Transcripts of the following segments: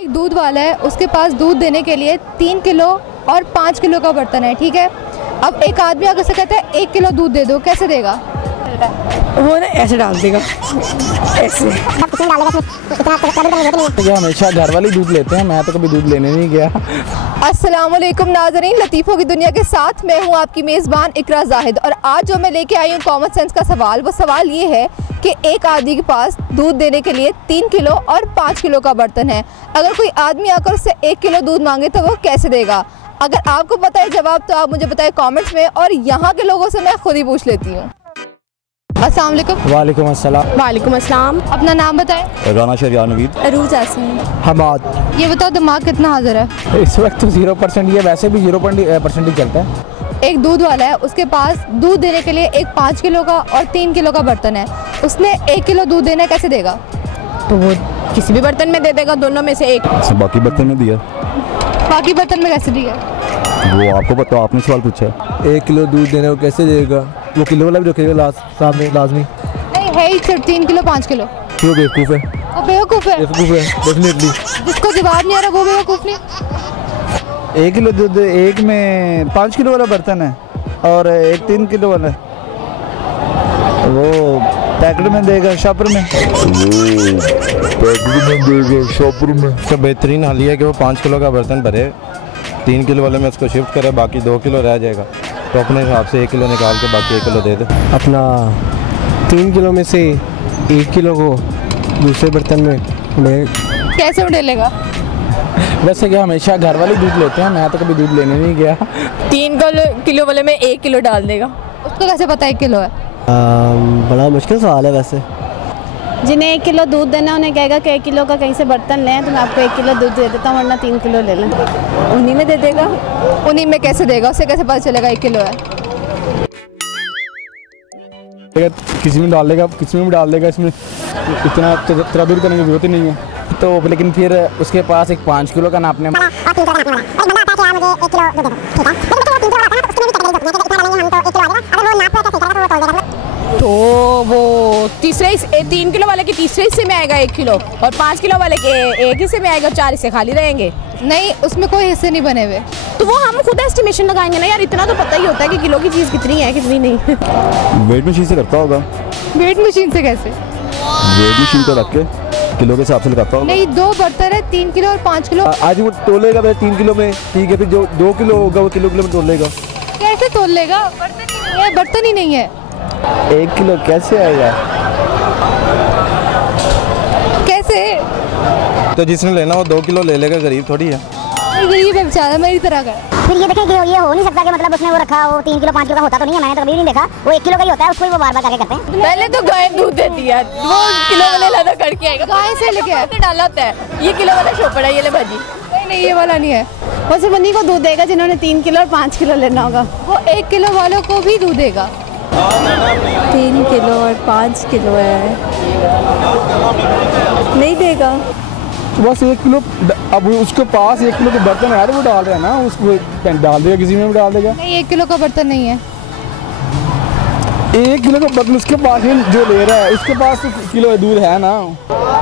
एक दूध वाला है, उसके पास दूध देने के लिए 3 किलो और 5 किलो का बर्तन है, ठीक है। अब एक आदमी अगर से कहता है 1 किलो दूध दे दो, कैसे देगा? वो ना ऐसे डाल देगा, ऐसे। क्या हमेशा घर वाले दूध लेते हैं, मैं तो कभी दूध लेने नहीं गया। अस्सलाम वालेकुम नाज़रीन, लतीफ़ों की दुनिया के साथ मैं हूं आपकी मेज़बान इकरा जाहिद। और आज जो मैं लेके आई हूं कॉमन सेंस का सवाल, वो सवाल ये है कि एक आदमी के पास दूध देने के लिए 3 किलो और 5 किलो का बर्तन है। अगर कोई आदमी आकर उससे 1 किलो दूध मांगे तो वो कैसे देगा? अगर आपको पता है जवाब तो आप मुझे बताएं कमेंट्स में, और यहाँ के लोगों से मैं खुद ही पूछ लेती हूँ। अस्सलाम वालेकुम। वालेकुम अस्सलाम। वालेकुम अस्सलाम। अपना नाम बताएं। राना शरियान नवीद। अरूज आसिम। हमाद। ये बताओ दिमाग कितना हाजिर है? इस वक्त तो 0%, ये वैसे भी 0% ही चलता है। एक दूध वाला है, उसके पास दूध देने के लिए एक 5 किलो का और 3 किलो का बर्तन है। उसने 1 किलो दूध देना, कैसे देगा? तो वो किसी भी बर्तन में दे देगा, दोनों में से एक। बाकी बर्तन में दिया। बाकी बर्तन में कैसे दिया? वो आपको पता, आपने सवाल पूछा है। 1 किलो दूध देने को कैसे देगा? वो किलो वाला भी रखेगा सामने लाजमी। नहीं है ही सिर्फ 3 किलो 5 किलो। वो बेवकूफ़ है, वो बेवकूफ़ है, डेफिनेटली। जिसको जवाब नहीं आ रहा वो बेवकूफ़ नहीं। 1 किलो दूध, एक में 5 किलो वाला बर्तन है और एक 3 किलो वाला, वो पैकेट में देगा शॉपर में। तो बेहतरीन हल ये है कि वो 5 किलो का बर्तन भरे, 3 किलो वाले में उसको शिफ्ट करे, बाकी 2 किलो रह जाएगा, तो अपने हिसाब से 1 किलो निकाल के बाकी 1 किलो दे दे। अपना 3 किलो में से 1 किलो को दूसरे बर्तन में कैसे उड़ेलेगा? वैसे क्या हमेशा घर वाले दूध लेते हैं, मैं तो कभी दूध लेने नहीं गया। 3 किलो वाले में 1 किलो डाल देगा। उसको कैसे पता 1 किलो है? बड़ा मुश्किल सवाल है वैसे। जिन्हें 1 किलो दूध देना, उन्हें कहेगा कि 1 किलो का कहीं से बर्तन लें तो मैं आपको 1 किलो दूध दे देता हूँ, वरना 3 किलो ले लें। उन्हीं में दे देगा। उन्हीं में कैसे देगा? उसे कैसे पता चलेगा 1 किलो है? किसी में डाल देगा, किसी में भी डाल देगा, इसमें इतना तरदुद करने की जरूरत ही नहीं है। तो लेकिन फिर उसके पास एक 5 किलो का नापने तो वो 3 किलो वाले के तीसरे हिस्से में आएगा 1 किलो, और 5 किलो वाले के एक हिस्से में आएगा, 4 हिस्से खाली रहेंगे। नहीं, उसमें कोई हिस्से नहीं बने हुए। तो वो हम खुद एस्टिमेशन लगाएंगे ना यार, इतना तो पता ही होता है कि किलो की चीज़ कितनी है कितनी नहीं। वेट मशीन से करता होगा। वेट मशीन से कैसे? वेट मशीन तो रख के किलो के हिसाब से लगाता होगा। नहीं, 2 बर्तन है, 3 किलो और 5 किलो। आज वो तोलेगा भाई 3 किलो में, ठीक है, फिर जो 2 किलो होगा वो किलो में तोलेगा। कैसे तोल लेगा? बर्तन ही नहीं है, बर्तन ही नहीं है। 1 किलो कैसे आएगा? कैसे? तो जिसने लेना वो 2 किलो ले लेगा, गरीब थोड़ी है। गरीब है बेचारा, मेरी तरह का। फिर ये देखें कि ये हो नहीं सकता कि मतलब उसने वो रखा हो 3 किलो 5 किलो का होता तो नहीं है, मैंने तो कभी नहीं देखा। वो 1 किलो का ही होता है, उसको ही वो बार-बार करके करते हैं। पहले तो गाय दूध देती है, वो किलो वाले लादा करके आएगा, गाय से लेके आए डाला होता है। ये किलो वाला शोपड़ा, ये ले भाजी। नहीं, ये वाला नहीं है। वो सिर्फ उन्हीं को दूध देगा जिन्होंने 3 किलो और 5 किलो लेना होगा। वो 1 किलो वालों को भी दूध देगा। 3 किलो और 5 किलो है, नहीं देगा। तो बस 1 किलो, अब उसके पास 1 किलो के बर्तन है, वो डाल रहा है ना, उसको डाल देगा, किसी में भी डाल देगा। नहीं, 1 किलो का बर्तन नहीं है। 1 किलो का बर्तन उसके पास है, जो ले रहा है उसके पास तो किलो दूध है ना।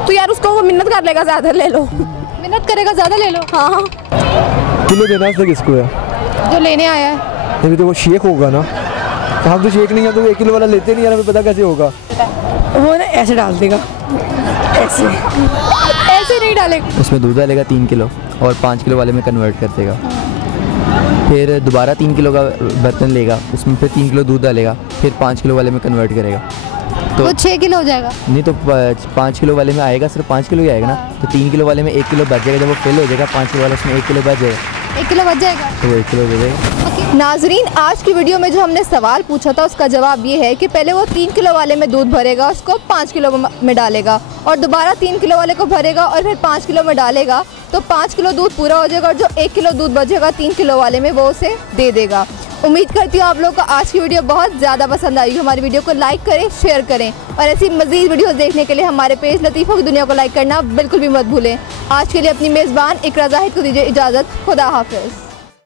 तो यार उसको वो मिन्नत कर लेगा, ज़्यादा ले लो। मिन्नत करेगा, ज़्यादा ले लो। हाँ, किलो देना उसने किसको है? जो लेने आया है। अभी तो वो शेख होगा ना, हम तो शेख नहीं है, तो 1 किलो वाला लेते नहीं यार, हमें पता कैसे होगा। वो ना ऐसे डाल देगा, ऐसे नहीं डालेगा। उसमें दूध डालेगा 3 किलो और 5 किलो वाले में कन्वर्ट कर देगा। फिर दोबारा 3 किलो का बर्तन लेगा, उसमें फिर 3 किलो दूध डालेगा, फिर 5 किलो वाले में कन्वर्ट करेगा। तो वो 6 किलो हो जाएगा। नहीं, तो 5 किलो वाले में आएगा, सिर्फ 5 किलो ही आएगा ना। तो 3 किलो वाले में 1 किलो बच जाएगा, जब वो फिल हो जाएगा 5 किलो वाले उसमें 1 किलो बच जाएगा। 1 किलो बच जाएगा, तो 1 किलो दे देगा। नाजरीन, आज की वीडियो में जो हमने सवाल पूछा था उसका जवाब ये है कि पहले वो 3 किलो वाले में दूध भरेगा, उसको 5 किलो में डालेगा, और दोबारा 3 किलो वाले को भरेगा और फिर 5 किलो में डालेगा, तो 5 किलो दूध पूरा हो जाएगा, और जो 1 किलो दूध बचेगा 3 किलो वाले में वो उसे दे देगा। उम्मीद करती हूँ आप लोगों को आज की वीडियो बहुत ज़्यादा पसंद आएगी। हमारी वीडियो को लाइक करें, शेयर करें, और ऐसी मज़ीद वीडियोस देखने के लिए हमारे पेज लतीफ़ों की दुनिया को लाइक करना बिल्कुल भी मत भूलें। आज के लिए अपनी मेज़बान इकरा जाहिद को दीजिए इजाज़त। खुदा हाफ़िज़।